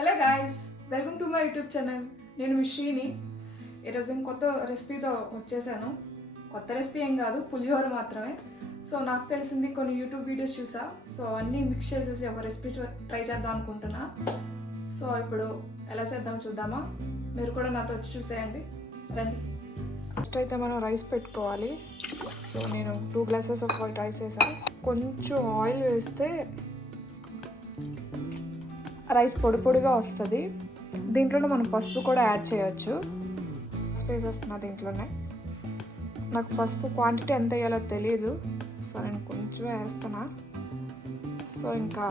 Hello guys, welcome to my YouTube channel. నేను మీ శ్రీని. ఈరోజు కొత్త రెసిపీతో వచ్చేసాను. కొత్త రెసిపీ ఏం కాదు, పులిహోర మాత్రమే. సో నాకు తెలిసింది కొన్ని యూట్యూబ్ వీడియోస్ చూసా. సో అన్నీ మిక్స్ చేసేసి ఒక రెసిపీ ట్రై చేద్దాం అనుకుంటున్నా. సో ఇప్పుడు ఎలా చేద్దాం చూద్దామా? మీరు కూడా నాతో వచ్చి చూసేయండి, రండి. ఫస్ట్ అయితే మనం రైస్ పెట్టుకోవాలి. సో నేను 2 గ్లాసెస్ ఆఫ్ రైస్ వేసాను. కొంచెం ఆయిల్ వేస్తే రైస్ పొడి పొడిగా వస్తుంది. దీంట్లోనే మనం పసుపు కూడా యాడ్ చేయొచ్చు. పసుపు వేసేస్తున్నా దీంట్లోనే. నాకు పసుపు క్వాంటిటీ ఎంత వేయాలో తెలియదు, సో నేను కొంచెం వేస్తున్నా. సో ఇంకా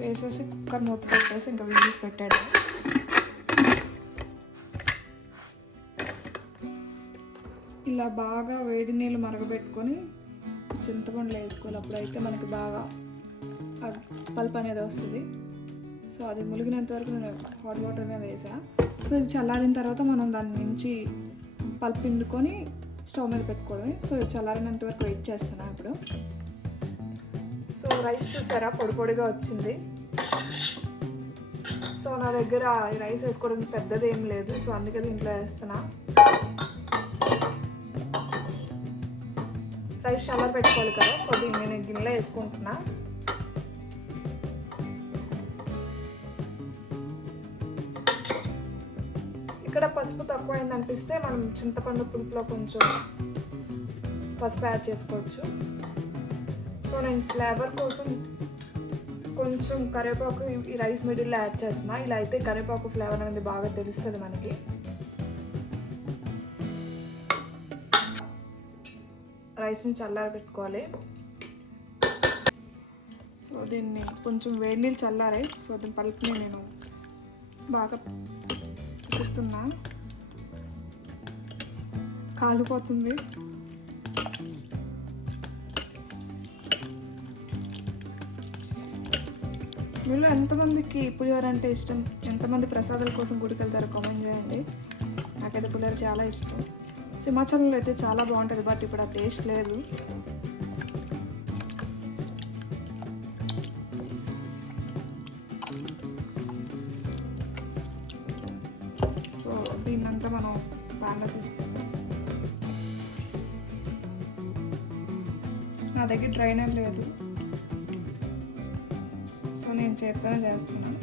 వేసేసి కుక్కర్ మూత పెట్టేసి ఇంకా విజిల్స్ పెట్టాడు. ఇలా బాగా వేడి నీళ్ళు మరగబెట్టుకొని చింతపండులో వేసుకోవాలి. అప్పుడైతే మనకి బాగా పల్ప్ అనేది వస్తుంది. సో అది ములిగినంత వరకు నేను హాట్ వాటర్నే వేసా. సో ఇది చల్లారిన తర్వాత మనం దాని నుంచి పల్ప్ పిండుకొని స్టవ్ మీద పెట్టుకోవడమే. సో ఇది చల్లారినంత వరకు వెయిట్ చేస్తాను ఇప్పుడు. సో రైస్ చూసారా, పొడి పొడిగా వచ్చింది. సో నా దగ్గర ఈ రైస్ వేసుకోవడానికి పెద్దది ఏం లేదు, సో అందుకే దీంట్లో వేస్తున్నా. రైస్ చల్లారి పెట్టుకోవాలి కదా, సో దీన్ని నేను గిన్నెలో వేసుకుంటున్నా. ఇక్కడ పసుపు తక్కువైంది అనిపిస్తే మనం చింతపండు పులుపులో కొంచెం పసుపు యాడ్ చేసుకోవచ్చు. సో నేను ఫ్లేవర్ కోసం కొంచెం కరివేపాకు ఈ రైస్ మిడిల్లో యాడ్ చేస్తున్నా. ఇలా అయితే కరివేపాకు ఫ్లేవర్ అనేది బాగా తెలుస్తుంది మనకి. రైస్ని చల్లారి పెట్టుకోవాలి. సో దీన్ని కొంచెం వేడి నీళ్ళు చల్లారాయి. సో దీని పలుపుని నేను బాగా చెప్తున్నా, కాలిపోతుంది. మీలో ఎంతమందికి పులిహోర అంటే ఇష్టం? ఎంతమంది ప్రసాదాల కోసం గుడికి వెళ్తారో కామెంట్ చేయండి. నాకైతే పులిహోర చాలా ఇష్టం. సింహాచలంలో అయితే చాలా బాగుంటుంది, బట్ ఇప్పుడు ఆ టేస్ట్ లేదు. సో దీన్నంతా మనం ప్యాన్లో తీసుకుంటాం. నా దగ్గర డ్రైనర్ లేదు, సో నేను చేత్తోనే చేస్తున్నాను.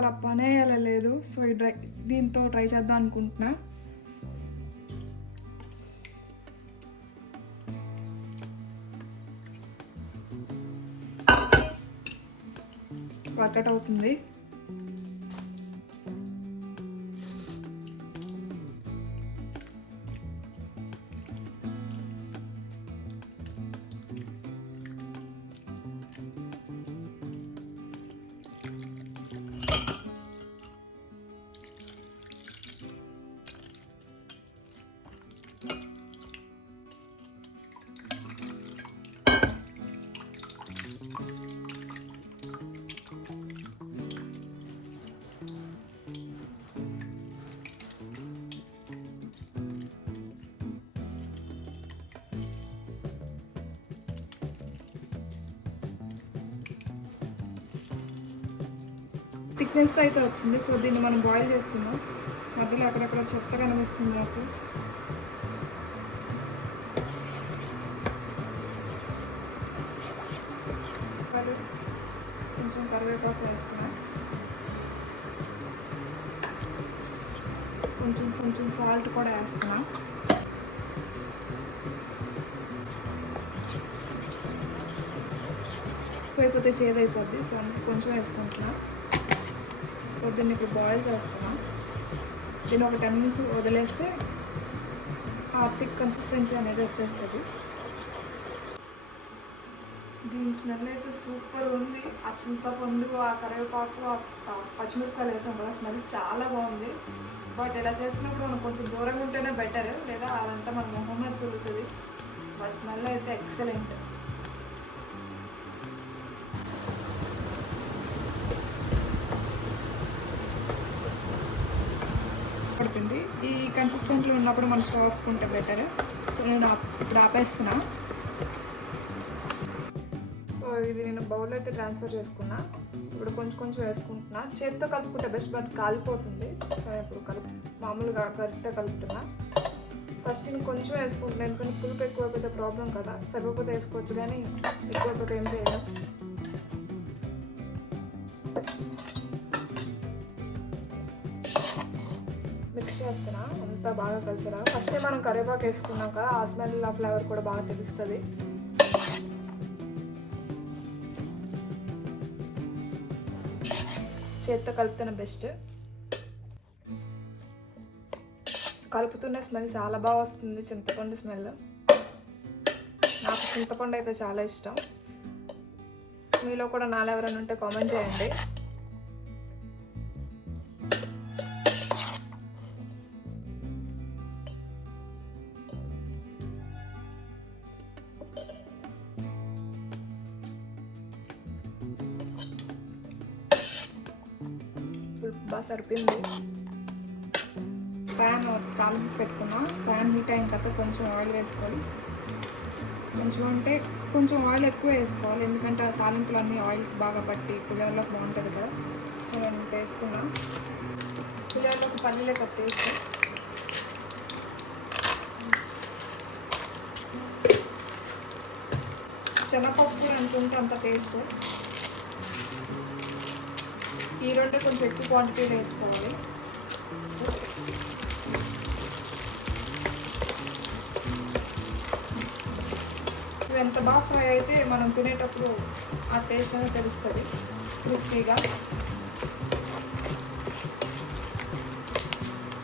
అలా పని వేయాలలేదు. సో ఈ దీంతో ట్రై చేద్దాం అనుకుంటున్నా. వర్కౌట్ అవుతుంది. థిక్నెస్తో అయితే వచ్చింది. సో దీన్ని మనం బాయిల్ చేసుకుందాం. మధ్యలో అక్కడక్కడ చెత్త కనిపిస్తుంది నాకు. కొంచెం కరివేపాకు వేస్తున్నా. కొంచెం సాల్ట్ కూడా వేస్తున్నా. ఎక్కువైపోతే చేదైపోద్ది, సో అందుకు కొంచెం వేసుకుంటున్నా. సో దీన్ని ఇప్పుడు బాయిల్ చేస్తున్నాం. దీన్ని ఒక 10 minutes వదిలేస్తే ఆ థిక్ కన్సిస్టెన్సీ అనేది వచ్చేస్తుంది. దీని స్మెల్ అయితే సూపర్ ఉంది. ఆ చింతపండు, ఆ కరివేపాకు, ఆ పచ్చిమిరపకాయలు వేసాం కదా, స్మెల్ చాలా బాగుంది. బట్ ఇలా చేస్తున్నప్పుడు మనం కొంచెం దూరంగా ఉంటేనే బెటర్, లేదా అదంతా మన మొహం మీద కుదురుతుంది. బట్ స్మెల్ అయితే ఎక్సలెంట్. పడుతుంది. ఈ కన్సిస్టెంట్లో ఉన్నప్పుడు మనం స్టవ్ ఆపుకుంటే బెటర్. సో నేను ఇప్పుడు ఆపేస్తున్నా. సో ఇది నేను బౌల్ అయితే ట్రాన్స్ఫర్ చేసుకున్నా. ఇప్పుడు కొంచెం కొంచెం వేసుకుంటున్నా. చేతితో కలుపుకుంటే బెస్ట్, బట్ కాలిపోతుంది. సో ఇప్పుడు మామూలుగా కరెక్ట్గా కలుపుతున్నా. ఫస్ట్ నేను కొంచెం వేసుకుంటున్నాను, ఎందుకంటే పులుపు ఎక్కువైపోతే ప్రాబ్లం కదా. సరిపోతే వేసుకోవచ్చు, కానీ ఎక్కువైపోతే ఏం చేయలేం. మిక్స్ చేస్తున్నా, అంతా బాగా కలిసిరా. ఫస్టే మనం కరివేపాకు వేసుకున్నాం కదా, ఆ స్మెల్ ఆ ఫ్లేవర్ కూడా బాగా తెలుస్తుంది. చేత్తో కలిపితేనే బెస్ట్. కలుపుతున్న స్మెల్ చాలా బాగా వస్తుంది, చింతపండు స్మెల్. నాకు చింతపండు అయితే చాలా ఇష్టం. మీలో కూడా నాలో ఎవరైనా ఉంటే కామెంట్ చేయండి. బాగా సరిపోయింది. ప్యాన్ తాలింపు పెట్టుకున్నా. ప్యాన్ హీట్ అయిన తర్వాత కొంచెం ఆయిల్ వేసుకోవాలి. కొంచెం అంటే కొంచెం ఆయిల్ ఎక్కువ వేసుకోవాలి, ఎందుకంటే ఆ తాలింపులు అన్నీ ఆయిల్ బాగా పట్టి పులిహోరలోకి బాగుంటుంది కదా. సో నేను వేసుకున్నా. పులిహోరలోకి పల్లీలే కట్టేసి శనగపప్పు కూడా అనుకుంటే అంత టేస్ట్. ఈ రెండు కొంచెం ఎక్కువ క్వాంటిటీలో వేసుకోవాలి. ఇవి ఎంత బాగా ఫ్రై అయితే మనం తినేటప్పుడు ఆ టేస్ట్ అనేది తెలుస్తుంది, క్రిస్పీగా.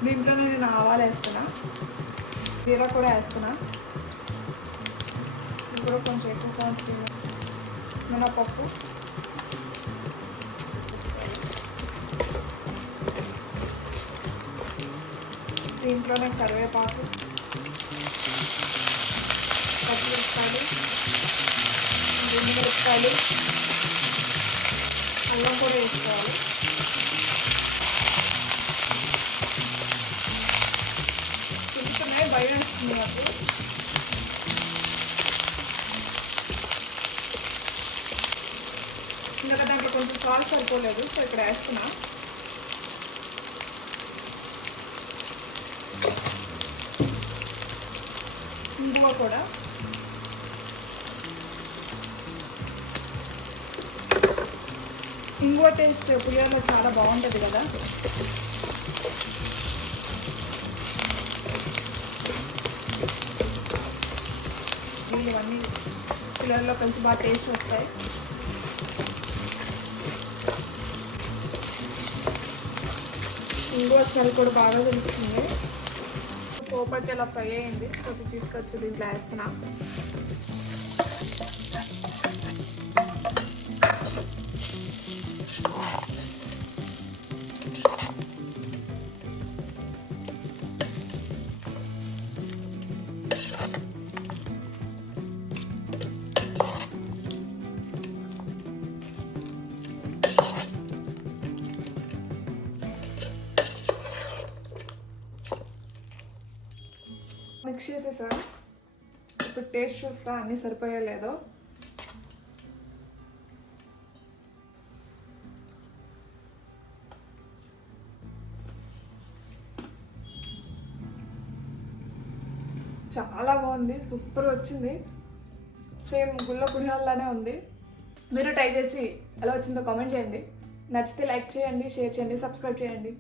దీంట్లోనే నేను ఆవాలు వేస్తున్నా, జీరా కూడా వేస్తున్నా. ఇప్పుడు కొంచెం ఎక్కువ క్వాంటిటీలో మినపప్పు, దీంట్లోనే కరివేపాకు, పచ్చిమిరపకాయలు, ఎండుమిరపకాయలు, అల్లం కూడా వేసుకోవాలి. తింటున్నాయి, భయం వేస్తుంది నాకు. ఇంకా దాంట్లో కొంచెం సాల్ట్ సరిపోలేదు, సో ఇక్కడ వేస్తున్నా. ఇంగువ కూడా. ఇంగువ టేస్ట్ పులిహోరలో చాలా బాగుంటుంది కదా. ఇవన్నీ పులిహోరలో కలిసి బాగా టేస్ట్ వస్తాయి. ఇంగువ స్మెల్ కూడా బాగా తెలుస్తుంది. పోపట్టి అలా ఫ్రై అయింది, సో తీసుకొచ్చి దీంట్లో వేస్తున్నా. మిక్స్ చేసేసా. ఇప్పుడు టేస్ట్ చూస్తా అన్నీ సరిపోయా లేదో. చాలా బాగుంది, సూపర్ వచ్చింది. సేమ్ గుళ్ళ పులిహోరలానే ఉంది. మీరు ట్రై చేసి ఎలా వచ్చిందో కామెంట్ చేయండి. నచ్చితే లైక్ చేయండి, షేర్ చేయండి, సబ్స్క్రైబ్ చేయండి.